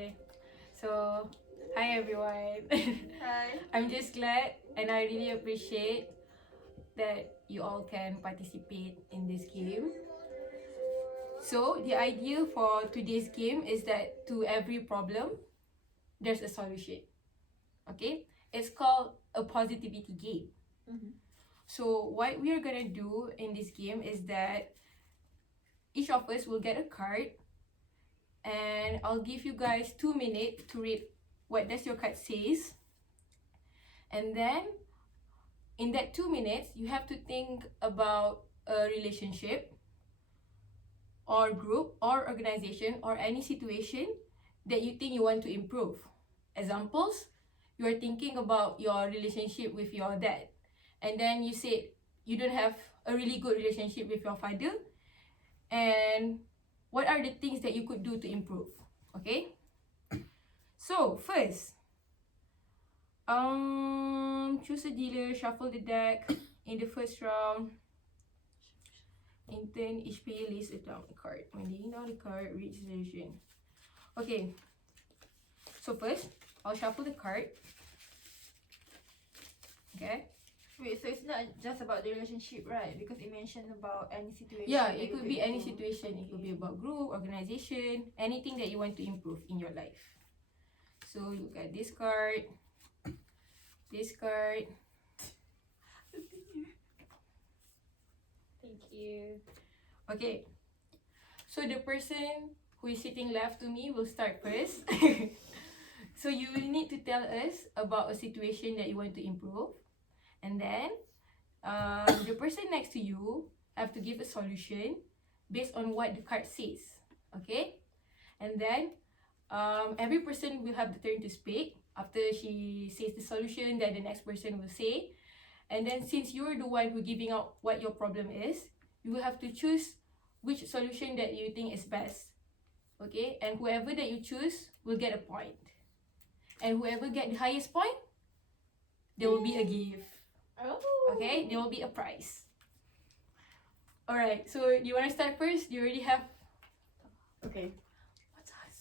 Okay. So, hi everyone. Hi. I'm just glad and I really appreciate that you all can participate in this game. So, the idea for today's game is that to every problem, there's a solution. Okay? It's called a positivity game. So, what we are gonna do in this game is that each of us will get a card and I'll give you guys 2 minutes to read what does your card says, and then in that 2 minutes you have to think about a relationship or group or organization or any situation that you think you want to improve. Examples, you are thinking about your relationship with your dad, and then you said you don't have a really good relationship with your father, and what are the things that you could do to improve? Okay, so first, choose a dealer, shuffle the deck. In the first round, in turn, each player lays down a card. When laying down the card, read the solution. Okay, so first, I'll shuffle the card. Okay. Wait, so it's not just about the relationship, right? Because it mentioned about any situation. Yeah, that it you could be any improve. situation. It could be about group, organization, anything that you want to improve in your life. So you got this card, this card. Thank you. Okay. So the person who is sitting left to me will start first. So you will need to tell us about a situation that you want to improve, and then the person next to you have to give a solution based on what the card says. Okay, and then every person will have the turn to speak. After she says the solution, then the next person will say, and then since you're the one who giving out what your problem is, you will have to choose which solution that you think is best. Okay, and whoever that you choose will get a point, and whoever get the highest point, there will be a gift. Oh. Okay, there will be a prize. Alright, so you want to start first? You already have. Okay.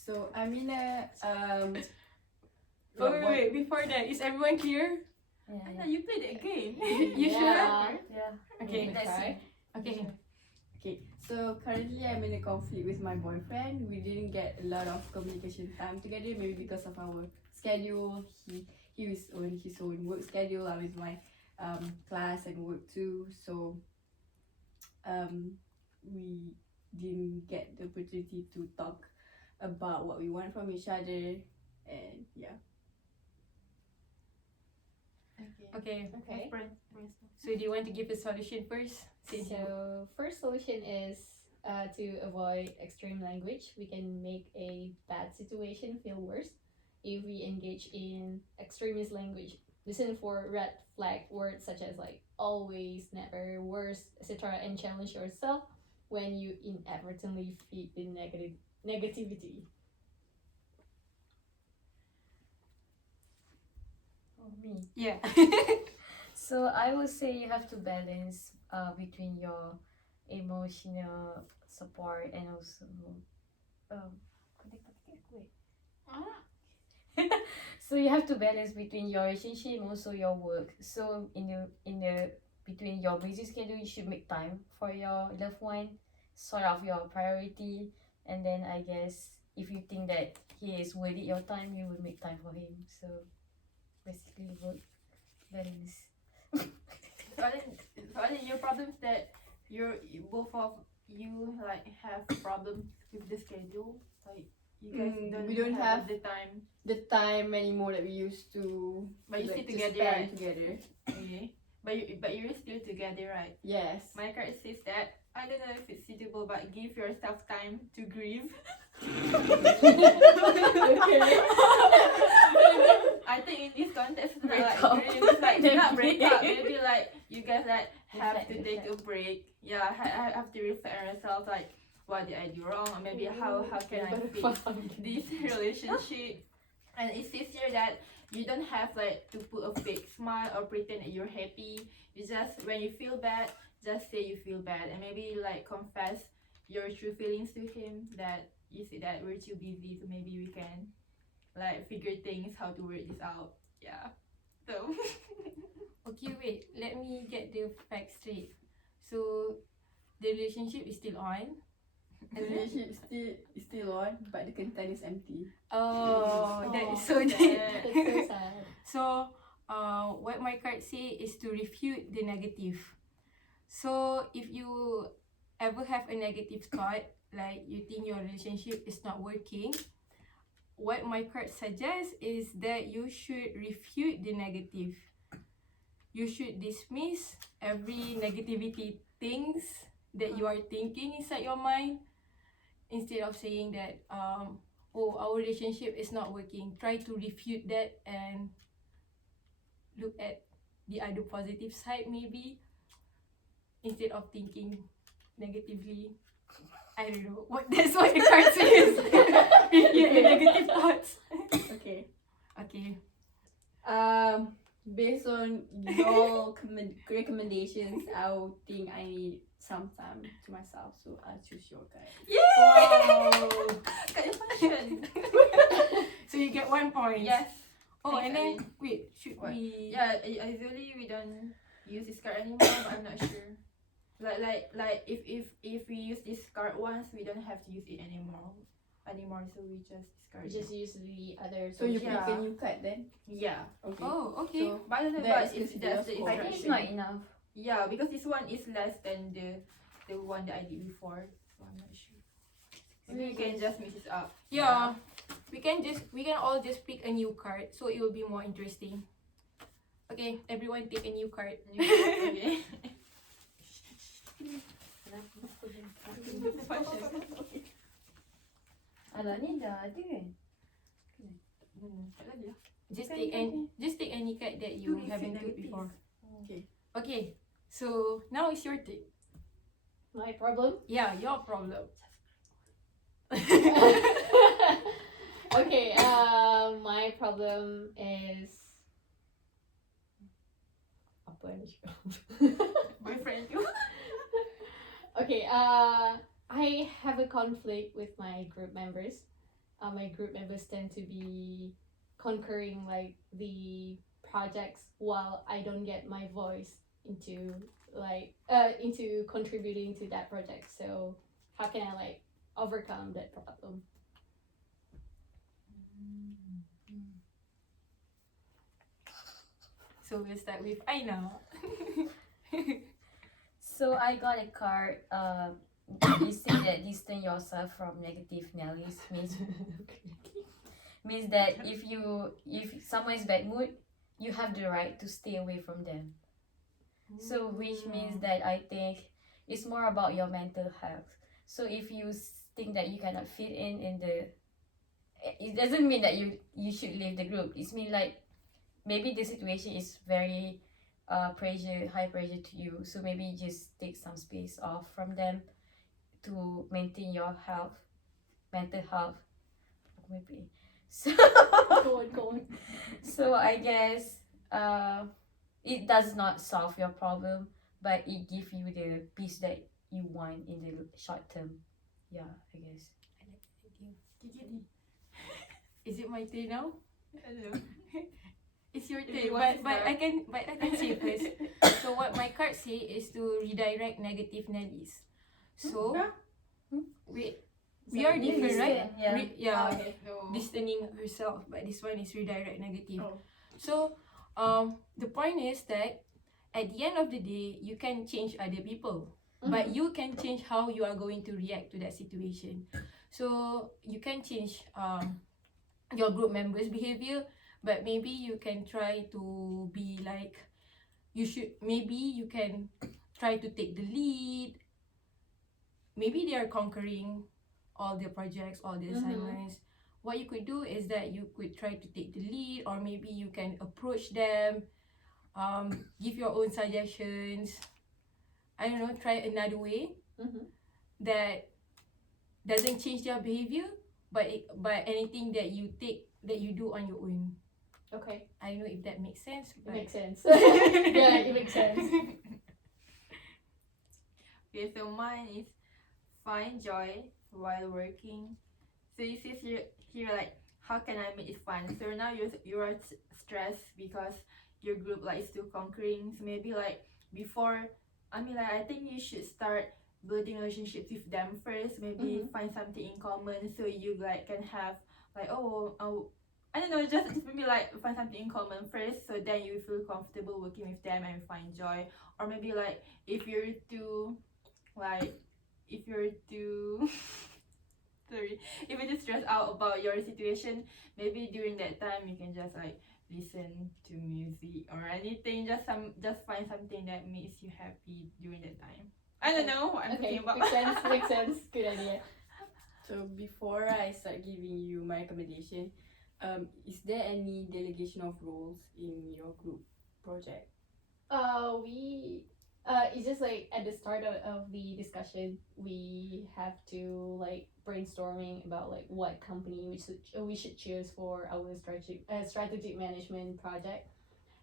So I'm in a Wait. Before that, is everyone clear? I thought you played it again. You sure? Yeah. Okay, Yeah. let's see. Okay. Okay. So currently I'm in a conflict with my boyfriend. We didn't get a lot of communication time together, maybe because of our schedule. He was on his own work schedule. I'm with my class and work too. So we didn't get the opportunity to talk about what we want from each other, and yeah. Okay. Okay. So do you want to give the solution first? Since you. So first solution is to avoid extreme language. We can make a bad situation feel worse if we engage in extremist language. Listen for red flag words such as like always, never, worst, etc., and challenge yourself when you inadvertently feed the negativity. Oh, me. Yeah. So I would say you have to balance between your emotional support and also so you have to balance between your relationship and also your work. So in the between your busy schedule, you should make time for your loved one, sort of your priority, and then I guess if you think that he is worthy your time, you will make time for him. So basically, work balance. So I think your problem is that both of you like have problems with the schedule. Like you guys We don't have the time. the time anymore that we used to. But you like, sit to together, spend right? together. Okay. But you're still together, right? Yes. My card says that I don't know if it's suitable, but give yourself time to grieve. Okay. I think in this context, it's not Break like up. grieve, it's like not break up. Maybe. Maybe like you guys like have to take a Reflect. break. Yeah, I have to reflect on yourself. Like, what did I do wrong? Or maybe how can I fix this relationship? And it says here that you don't have like to put a fake smile or pretend that you're happy. You just when you feel bad, just say you feel bad, and maybe like confess your true feelings to him. That you say that we're too busy, so maybe we can like figure things how to work this out. Yeah. So Okay, wait. Let me get the facts straight. So, the relationship is still on. The relationship is still on, but the content is empty. Oh, that is so sad. deep. That's so sad. So, what my card say is to refute the negative. So, if you ever have a negative thought, like you think your relationship is not working, what my card suggests is that you should refute the negative. You should dismiss every negativity things that you are thinking inside your mind, instead of saying that oh, our relationship is not working. Try to refute that and look at the other positive side, maybe, instead of thinking negatively. I don't know what that's what the card says. Refute the negative thoughts. Okay. Okay. Based on your recommendations, I would think I need some time to myself, so I'll choose your card. Wow. got your function. So you get 1 point. Yes. Oh, Thanks, and then Aline. wait, should What? we? Yeah, usually we don't use this card anymore, but I'm not sure. Like if we use this card once, we don't have to use it anymore. So we just discard We it. just use the other. So you Yeah. pick a new card then? Yeah. Okay. Oh, okay. So But I don't know, That but is that's the considered I think it's instruction. not enough. Yeah, because this one is less than the one that I did before, so I'm not sure. Maybe you can just mix it up. Yeah. We can all just pick a new card, so it will be more interesting. Okay, everyone take a new card. Okay. Alah ni dah ada kan? Just take any card that you To refute haven't took negative. before. Okay. Okay. So now it's your turn. My problem. Yeah, your problem. Okay. My problem is. Apa yang cakap? Boyfriend you. Okay, I have a conflict with my group members. My group members tend to be conquering like the projects while I don't get my voice into into contributing to that project. So how can I like overcome that problem? So we'll start with Aina. So I got a card. You say that distance yourself from negative Nellies means that if someone is bad mood, you have the right to stay away from them. So which means that I think it's more about your mental health. So if you think that you cannot fit in the, it doesn't mean that you should leave the group. It's mean like maybe the situation is very high pressure to you. So maybe just take some space off from them to maintain your mental health. Maybe. So Go on. so I guess it does not solve your problem, but it gives you the peace that you want in the short term. Yeah, I guess. Is it my turn now? I don't know. It's your If turn, you want but to I can say first. So what my card say is to redirect negative Nellies. So we are different, right? Yeah. Yeah. Okay. No. Distancing herself, but this one is redirect negative. Oh. So the point is that at the end of the day, you can change other people, but you can change how you are going to react to that situation. So you can change your group members' behavior, but maybe you can try to be like, maybe you can try to take the lead. Maybe they are conquering all the projects, all the assignments. What you could do is that you could try to take the lead, or maybe you can approach them, give your own suggestions. I don't know, try another way that doesn't change their behavior, but anything that you do on your own. Okay, I don't know if that makes sense, it but makes sense. Yeah, it makes sense. Okay, so mine is find joy while working. So it says here like how can I make it fun? So now you're stressed because your group like is still conquering. So maybe like before, I mean like I think you should start building relationships with them first. Maybe find something in common so you like can have like I don't know, just maybe like find something in common first, so then you feel comfortable working with them and find joy. Or maybe like if you're too sorry, if you're too stressed out about your situation, maybe during that time you can just like listen to music or anything. Just find something that makes you happy during that time. I don't know what I'm Okay, talking about. makes sense. Good idea. So before I start giving you my recommendation, is there any delegation of roles in your group project? It's just like at the start of the discussion, we have to like brainstorming about like what company we should choose for our strategic management project,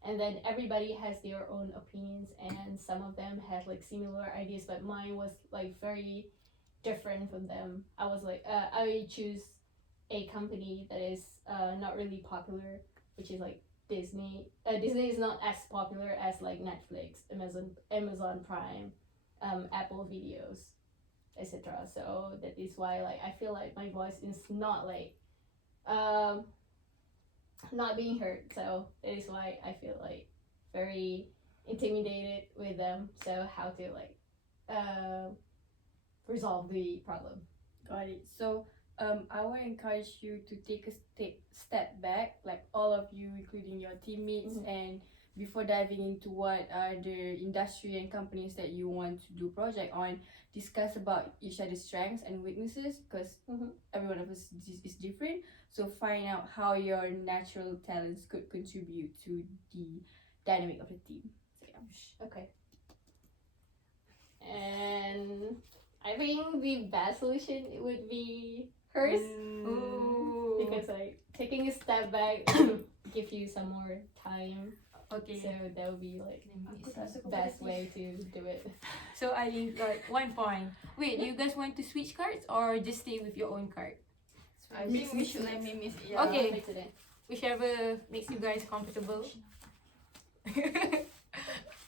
and then everybody has their own opinions, and some of them had like similar ideas, but mine was like very different from them. I was like, I choose a company that is not really popular, which is like Disney. Disney is not as popular as like Netflix, Amazon Prime, Apple Videos, etc. So that is why like I feel like my voice is not like not being heard. So that is why I feel like very intimidated with them. So how to like resolve the problem. Got it. So I will encourage you to take a step back, like all of you, including your teammates, and before diving into what are the industry and companies that you want to do project on, discuss about each other's strengths and weaknesses, because every one of us is different. So find out how your natural talents could contribute to the dynamic of the team. So yeah. Okay. And I think the best solution would be hers. Because like taking a step back would give you some more time. Okay. So that would be like best way to do it. So I got 1 point. Wait, you guys want to switch cards or just stay with your own card? I think we should let me miss. Yeah. Okay. Like today. Whichever makes you guys comfortable.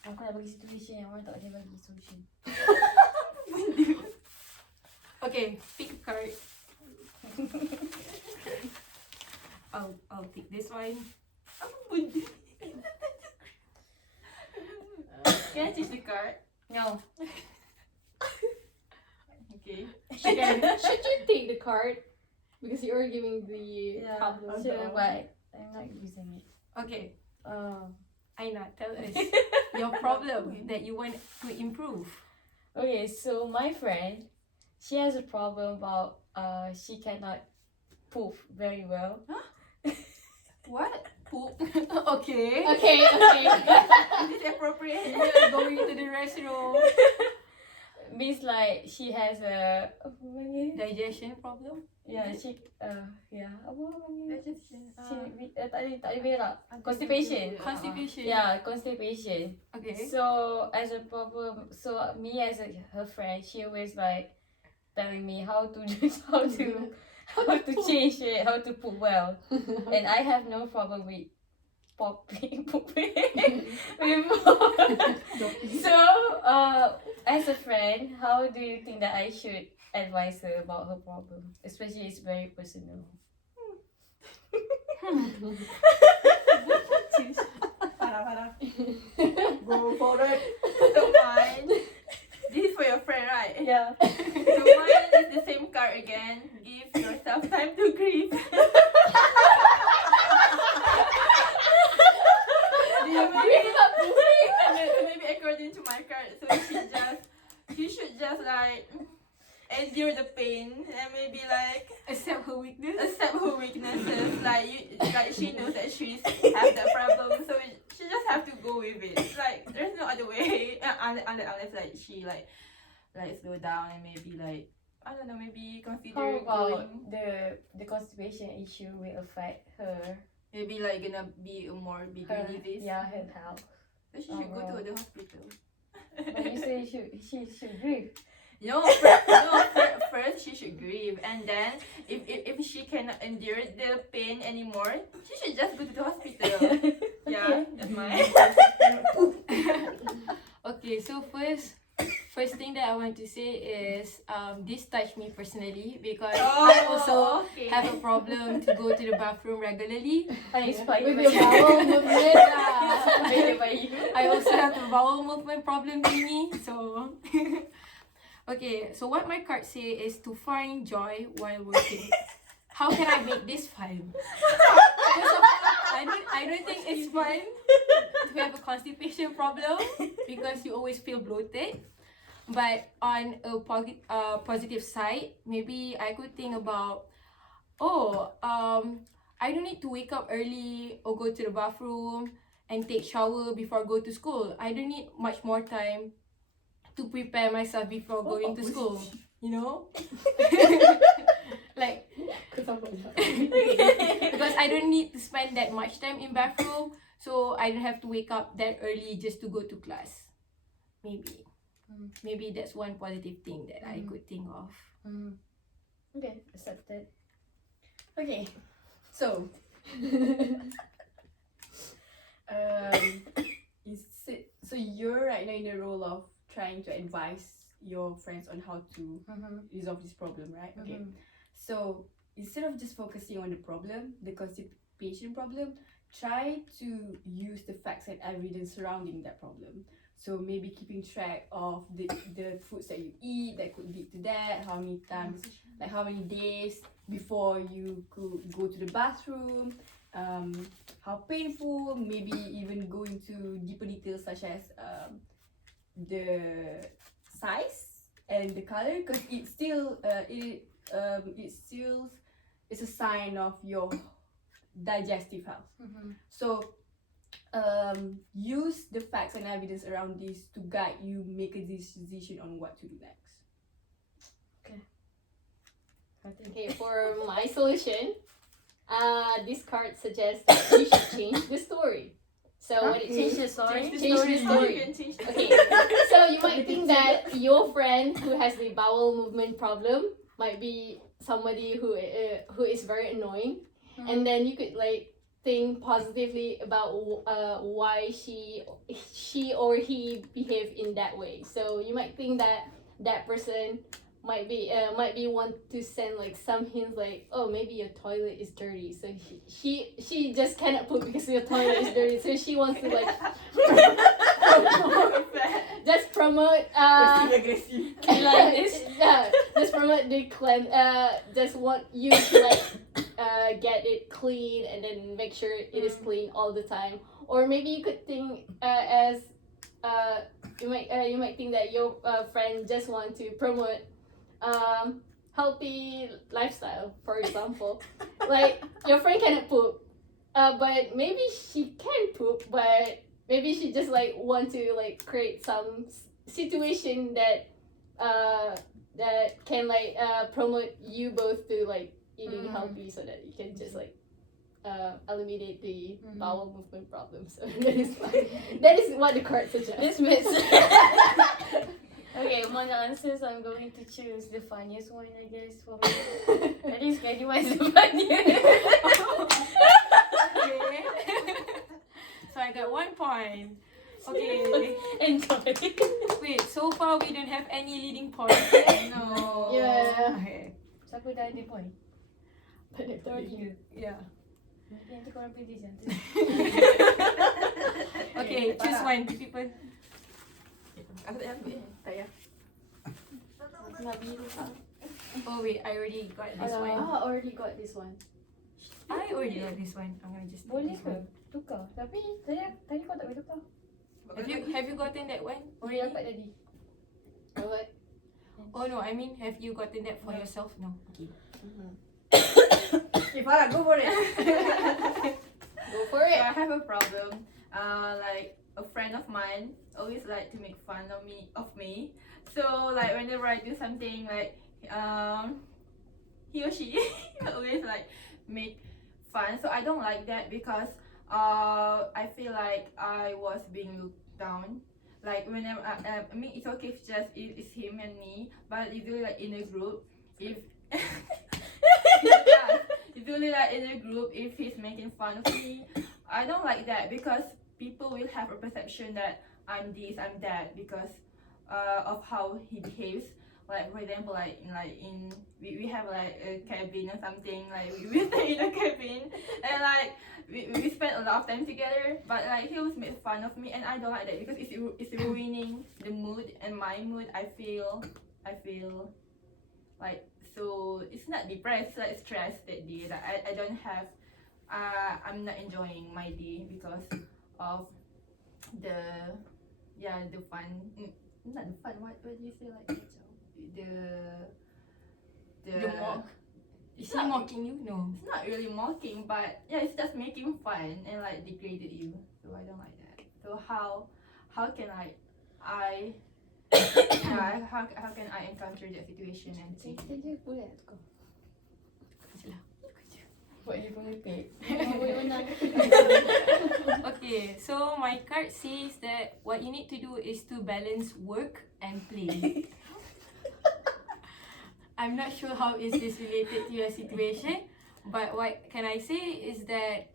Aku nak bagi situation, orang tak boleh bagi solution. Okay, pick a card. I'll pick this one. Can I choose the card? No. Okay. Should you take the card? Because you're giving the Yeah, problem. sure, but I'm not using it. Okay. Aina, tell us your problem that you want to improve. Okay, so my friend, she has a problem about she cannot poop very well. What? Poop. Okay. Okay. Is it appropriate? Yeah, going to the restroom. Means like she has a Digestion problem. yeah, she apa panggil? Digestion. Tak ada berak. Constipation. Constipation. Yeah, constipation. Okay. So as a problem, so me as her friend, she always like telling me how to change it, how to poop well, and I have no problem with pooping. So as a friend, how do you think that I should advise her about her problem, especially it's very personal? Go for it. So mine. This is for your friend, right? Yeah. So mine is the same card again. Give yourself time to grieve. Maybe according to my card, so she should just like endure the pain and maybe like Accept her weakness. accept her weaknesses. Like she knows that she's have that problem, so she just have to go with it. Like there's no other way unless like she like slow down and maybe like I don't know, maybe consider How about going. the constipation issue will affect her Maybe like gonna be a more bigger disease. her health. So she should go to the hospital. But you say she should grieve. First she should grieve, and then if she can cannot endure the pain anymore, she should just go to the hospital. Yeah, that's mine. Okay, so first thing that I want to say is this touched me personally because I also okay. have a problem to go to the bathroom regularly. I inspired With your bowel movement. Inspired by you. I also have a bowel movement problem thingy. So okay, so what my card say is to find joy while working. How can I make this fun? First of all, I don't think it's fun to have a constipation problem because you always feel bloated. But on a positive side, maybe I could think about, I don't need to wake up early or go to the bathroom and take shower before I go to school. I don't need much more time to prepare myself before going to school. You know? Like, because I don't need to spend that much time in bathroom, so I don't have to wake up that early just to go to class. Maybe that's one positive thing that I could think of. Okay, accepted. Okay, so so you're right now in the role of trying to advise your friends on how to resolve this problem, right? Okay. So instead of just focusing on the problem, the constipation problem, try to use the facts and evidence surrounding that problem. So maybe keeping track of the foods that you eat that could lead to that, how many times, like how many days before you could go to the bathroom, how painful, maybe even go into deeper details such as the size and the color, because it's still it's a sign of your digestive health. So use the facts and evidence around this to guide you make a decision on what to do next. Okay, for my solution, this card suggests that you should change the story. So what it Change means, the story. Change the story. You can change the Okay, so you might think that your friend who has the bowel movement problem might be somebody who is very annoying, and then you could like think positively about why she or he behaved in that way. So you might think that that person might be want to send like some hints like, oh, maybe your toilet is dirty, so she just cannot poop because your toilet is dirty, so she wants to like just promote Aggressive. like this, yeah, just promote the just want you to like get it clean and then make sure it is clean all the time. Or maybe you could think as you might think that your friend just want to promote healthy lifestyle, for example. Like your friend cannot poop, but maybe she can poop, but maybe she just like want to like create some situation that that can like promote you both to like eating healthy, so that you can just like eliminate the bowel movement problem. So that is what the card suggests. This makes Okay, among the answers, I'm going to choose the funniest one, I guess, for me. At least Candy is the funniest. Okay. So I got 1 point. Okay. Enjoy. Wait, so far we don't have any leading points. No. Yeah. Okay. Siapa dah ada point? You. Yeah. Nanti korang pilih je. Okay, choose one, people. Aku tak ambil. Tak payah. Oh wait, I already got this one. Already got this one. I already got this one. I'm gonna just take Boleh this ke? one. Tukar. Tapi tadi kau tak boleh tukar. Have you gotten that one Boleh already? dapat tadi. What? Oh no, I mean have you gotten that for yourself? No. Okay. Okay, Farah, go for it. Go for So it. I have a problem. Like a friend of mine always like to make fun of me. So like whenever I do something like he or she always like make fun. So I don't like that because I feel like I was being looked down. Like whenever I mean it's okay if it's him and me, but usually like in a group, if yeah, usually like in a group, if he's making fun of me, I don't like that because people will have a perception that I'm this, I'm that because of how he behaves. Like for example, we have like a cabin or something. Like we stay in a cabin and like we spend a lot of time together. But like he always make fun of me, and I don't like that because it's ruining the mood and my mood. I feel like, so it's not depressed, it's like stressed that day that I don't have. I'm not enjoying my day because of the the fun. Not the fun. What do you say like The mock. Is It's he not, mocking you? No. it's not really mocking, but yeah, it's just making fun and like degraded you. So I don't like that. So how can I yeah, how can I encounter that situation and see? Kan je boleh kau. Buat dia pengepek. Boleh menang. Okay, so my card says that what you need to do is to balance work and play. I'm not sure how is this related to your situation, but what can I say is that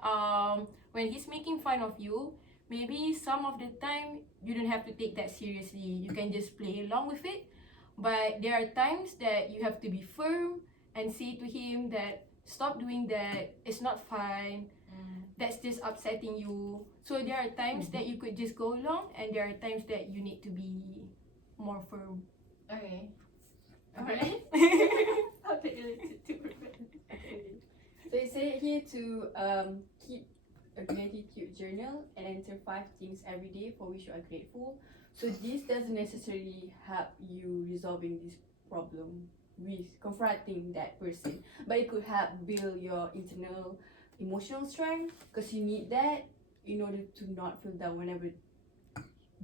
when he's making fun of you, maybe some of the time you don't have to take that seriously. You can just play along with it. But there are times that you have to be firm and say to him that stop doing that. It's not fun. That's just upsetting you. So there are times that you could just go along, and there are times that you need to be more firm. Okay. Alright. How to relate to prevent. So it said here to keep a gratitude journal and enter 5 things every day for which you are grateful. So this doesn't necessarily help you resolving this problem with confronting that person, but it could help build your internal emotional strength, because you need that in order to not feel down whenever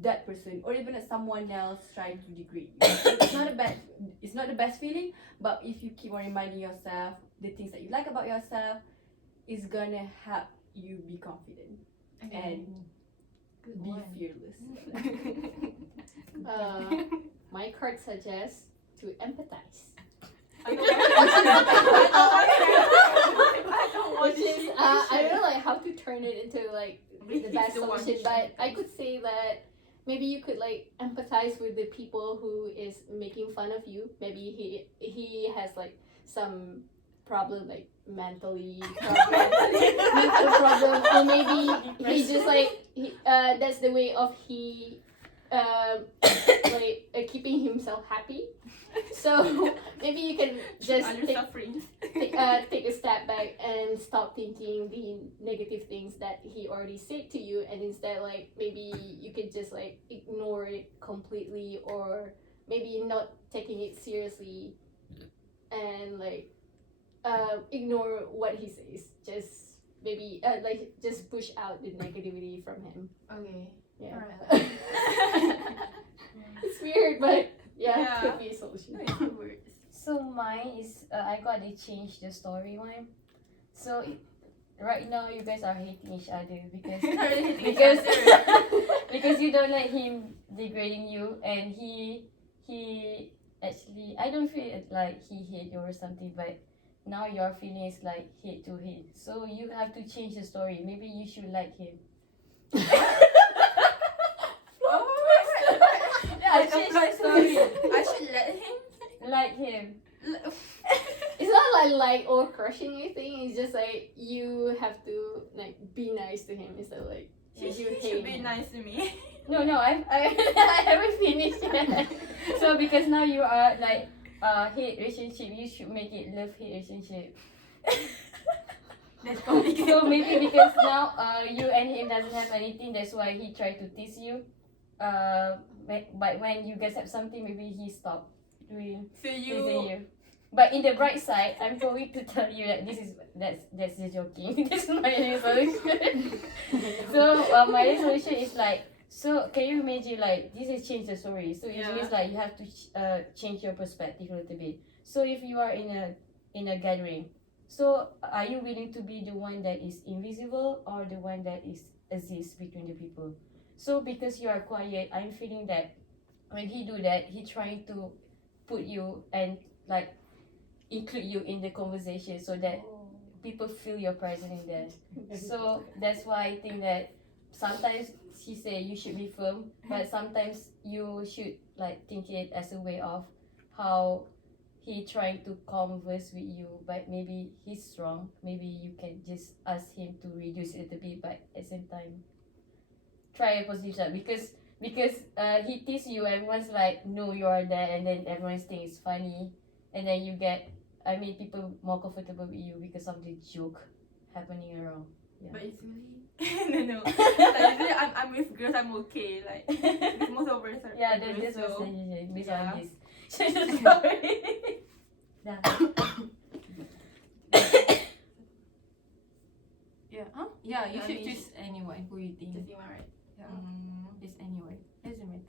that person or even someone else trying to degrade you. It's not the best feeling, but if you keep on reminding yourself the things that you like about yourself, it's gonna help you be confident and be fearless. My card suggests to empathize. Which is I don't know like how to turn it into like the best solution, but I could say that maybe you could like empathize with the people who is making fun of you. Maybe he has like some problem, like mentally mental problem, or maybe he just like that's the way of he keeping himself happy. So maybe you can just take a step back and stop thinking the negative things that he already said to you, and instead like maybe you can just like ignore it completely, or maybe not taking it seriously and like ignore what he says. Just maybe like just push out the negativity from him. Okay. Yeah. Alright. It's weird, but yeah, Yeah. could be a solution. It works. So mine is I got to change the story one. So right now you guys are hating each other because Not really hitting each because other. because you don't like him degrading you, and he actually, I don't feel like he hate you or something, but now your feeling is like hate to hate. So you have to change the story. Maybe you should like him. I changed story. I should let him. Like him. It's not like or crushing anything. It's just like you have to like be nice to him instead of like He you should hate be him. nice to me. No, I haven't finished yet. So because now you are like hate relationship, you should make it love hate relationship. That's complicated. So maybe because now you and him doesn't have anything, that's why he tried to tease you. But when you guys have something, maybe he stopped doing So teasing you. you. But in the bright side, I'm going to tell you that that's just joking. This is my resolution. So my resolution is like, so can you imagine like this is change the story. So it means like you have to change your perspective a little bit. So if you are in a gathering, so are you willing to be the one that is invisible or the one that is exists between the people? So because you are quiet, I'm feeling that when he do that, he trying to put you and like include you in the conversation so that people feel your presence in there. So that's why I think that sometimes she say you should be firm, but sometimes you should like think it as a way of how he trying to converse with you, but maybe he's strong. Maybe you can just ask him to reduce it a bit, but at the same time, try a positive side because he tease you, everyone's like no you are there, and then everyone's think it's funny, and then you get people more comfortable with you because of the joke happening around. Yeah. But it's really no. Like usually I'm with girls, I'm okay. Like because most of us are Yeah, girls, that's so based yeah. on this. Sorry. Yeah. Yeah. Huh? Yeah, you Yeah, I should mean- choose anyone who you think. just you want, right? Yeah. Just anyone. Doesn't matter.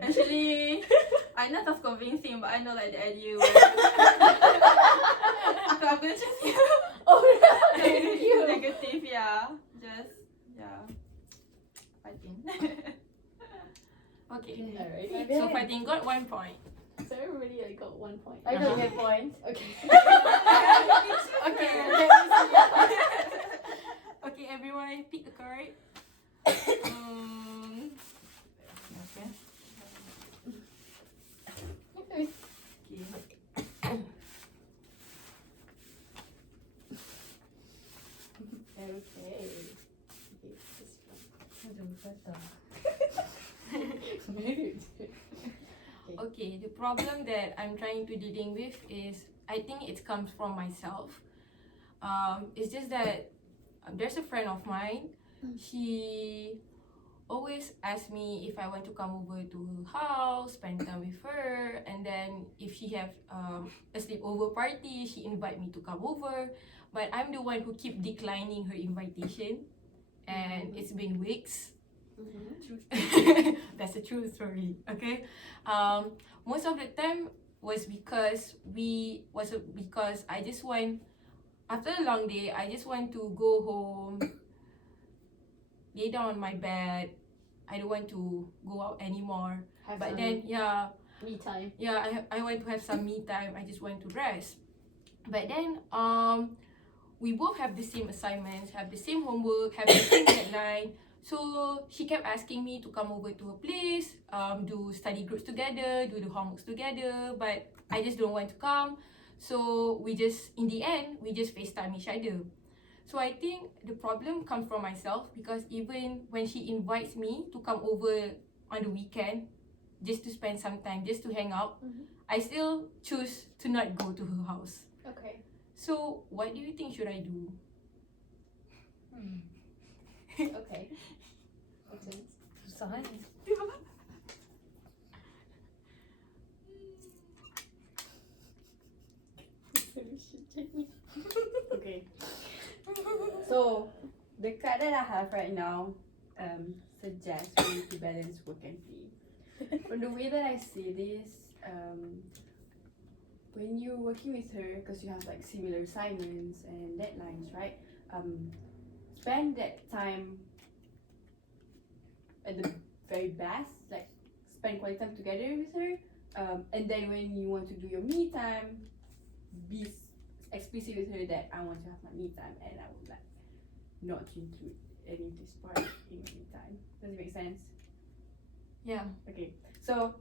Actually, I'm not as convincing, but I know like the idea. So I'm gonna choose you. Oh, thank you. Negative, yeah. Just fighting. Okay. Alright. So Fatin got 1 point. So everybody I got 1 point. I don't get points. Okay. Okay. Let me see. Okay, everyone pick a card. Okay. Okay. Okay. Okay. This one. Okay, the problem that I'm trying to dealing with is I think it comes from myself. It's just that there's a friend of mine. She always asks me if I want to come over to her house, spend time with her, and then if she have a sleepover party, she invite me to come over. But I'm the one who keep declining her invitation, and it's been weeks. That's a true story. Okay, most of the time was because I just want, after a long day, I just want to go home, lay down on my bed. I don't want to go out anymore. Have But some then me time. I want to have some me time. I just want to rest. But then we both have the same assignments, have the same homework, have the same deadline. So she kept asking me to come over to her place, do study groups together, do the homeworks together, but I just don't want to come. So in the end, we just FaceTime each other. So I think the problem comes from myself, because even when she invites me to come over on the weekend, just to spend some time, just to hang out, I still choose to not go to her house. Okay. So what do you think should I do? Okay. Makes sense. Science. Okay. So the card that I have right now suggests ways to balance work and play. From the way that I see this, when you're working with her, because you have like similar assignments and deadlines, right? Spend that time at the very best, like spend quality time together with her. And then when you want to do your me time, be explicit with her that I want to have my me time, and I would like not to include any of this part in my me time. Does it make sense? Yeah. Okay. So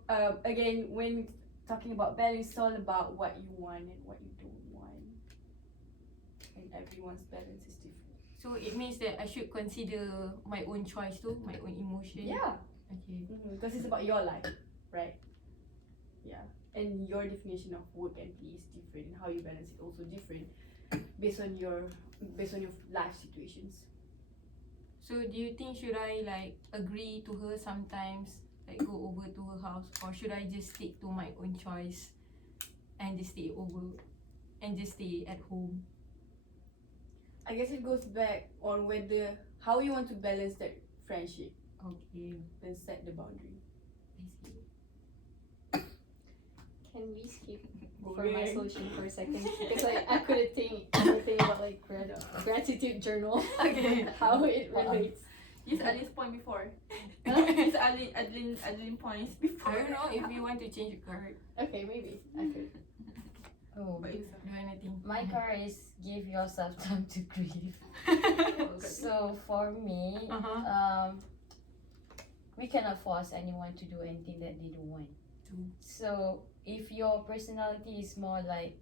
again, when talking about balance, it's all about what you want and what you don't want, and everyone's balance is different. So it means that I should consider my own choice too, my own emotion. Yeah. Okay. Because it's about your life, right? Yeah. And your definition of work and play is different. How you balance it also different, based on your life situations. So do you think should I like agree to her sometimes, like go over to her house, or should I just stick to my own choice and just stay over and just stay at home? I guess it goes back on whether how you want to balance that friendship, Okay. then set the boundary. I see. Can we skip for my solution for a second? Because I couldn't think anything about like gratitude journal. Okay. How it relates. Use Ali's point before. Use Adeline points before. I don't know if you want to change the card. Okay, maybe I could. Oh, But it's Do anything. my card is give yourself time to grieve. So for me, we cannot force anyone to do anything that they don't want. True. So if your personality is more like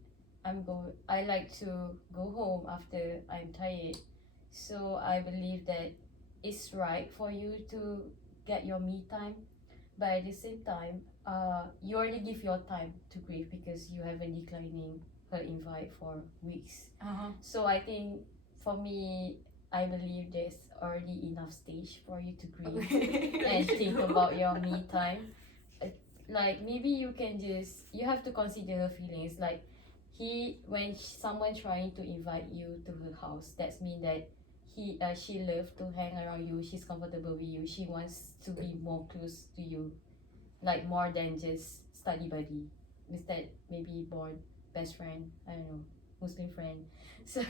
I like to go home after I'm tired. So I believe that it's right for you to get your me time. But at the same time, you already give your time to grieve because you have been declining her invite for weeks. So I think for me, I believe there's already enough stage for you to grieve and think about your me time. Like maybe you have to consider her feelings. Like when someone trying to invite you to her house, that's mean that she loves to hang around you. She's comfortable with you. She wants to be more close to you, like more than just study buddy. Instead, maybe born best friend. I don't know, Muslim friend. So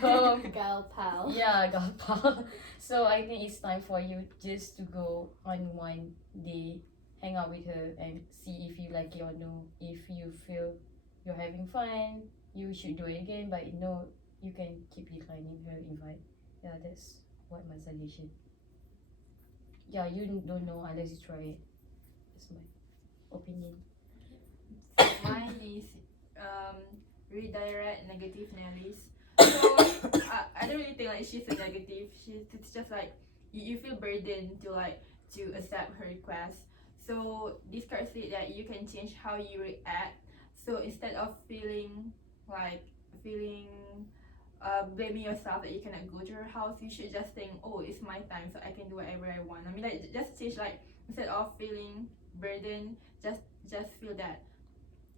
Gal pal. yeah, Gapal. So I think it's time for you just to go on one day, hang out with her and see if you like it or no. If you feel you're having fun, you should do it again. But no, you can keep declining her invite. Yeah, that's what my suggestion. Yeah, you don't know unless you try it. That's my opinion. Mine is redirect negative Nellies. So I don't really think like she's a negative. It's just like you feel burdened to accept her request. So this card said that you can change how you react. So instead of feeling blaming yourself that you cannot go to her house, you should just think, oh, it's my time, so I can do whatever I want. I mean, like, just change, like, instead of feeling burdened, just feel that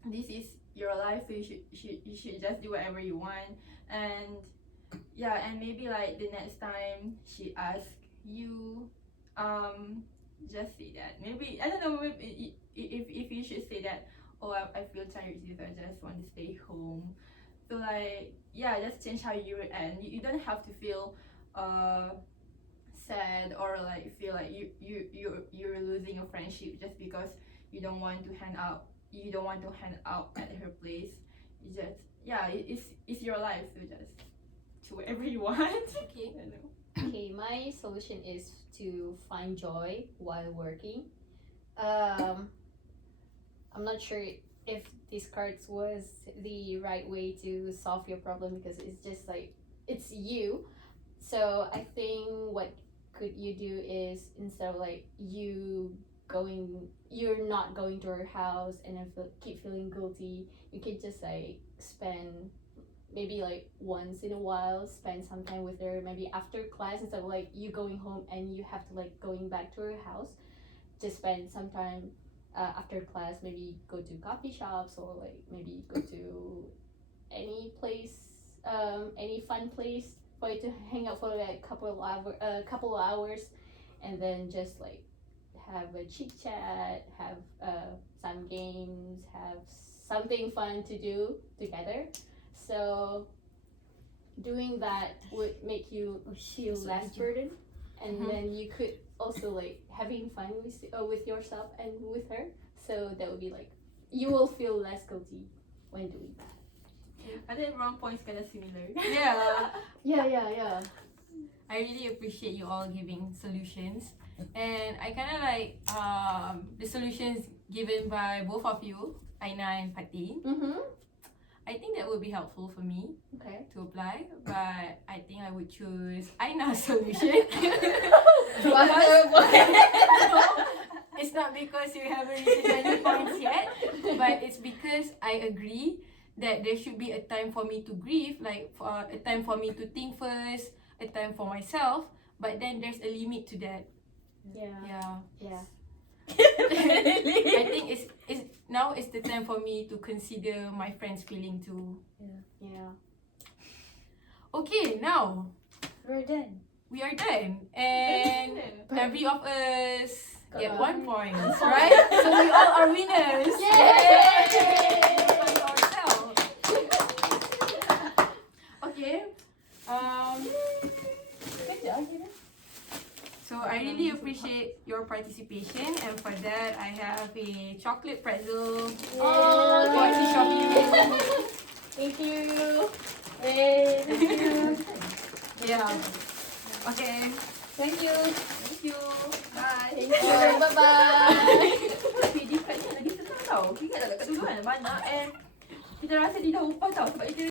this is your life, so you should just do whatever you want. And yeah, and maybe like the next time she asks you, just say that. Maybe, I don't know, maybe if you should say that, oh, I feel tired, so I just want to stay home. So like, yeah, just change how you react. You don't have to feel sad or like feel like you're losing a friendship just because you don't want to hang out at her place. You just, yeah, it's your life, so just do whatever you want. Okay. I don't know. Okay, my solution is to find joy while working. I'm not sure if these cards was the right way to solve your problem because it's just like it's you. So I think what could you do is instead of like you're not going to her house and then keep feeling guilty, you could just like spend maybe like once in a while spend some time with her, maybe after class, instead of like you going home and you have to like going back to her house. Just spend some time after class, maybe go to coffee shops or like maybe go to any place, any fun place for you to hang out for like couple of hours, and then just like have a chit chat, have some games, have something fun to do together. So doing that would make you feel less burdened, and then you could also like having fun with yourself and with her. So that would be like you will feel less guilty when doing that. I think wrong points kind of similar. Yeah. Yeah. I really appreciate you all giving solutions, and I kind of like the solutions given by both of you, Aina and Fatih. I think that would be helpful for me Okay. to apply, but I think I would choose Aina's solution. It's not because you haven't reached any points yet, but it's because I agree that there should be a time for me to grieve, like a time for me to think first, a time for myself, but then there's a limit to that. Yeah. I think now is the time for me to consider my friends' feeling too. Yeah. Okay, now We're done. we are done, and every of us get 1 point, Oh. right? So we all are winners. Yay! Okay. So I really appreciate your participation, and for that I have a chocolate pretzel Oh, for each of you. Thank Yeah. Okay. Thank you. Thank you. Bye. Thank you. Bye-bye. Tapi dekat ni lagi senang tau. Ingat tak kat dulu kan banyak and kita rasa tidak upah tau sebab itu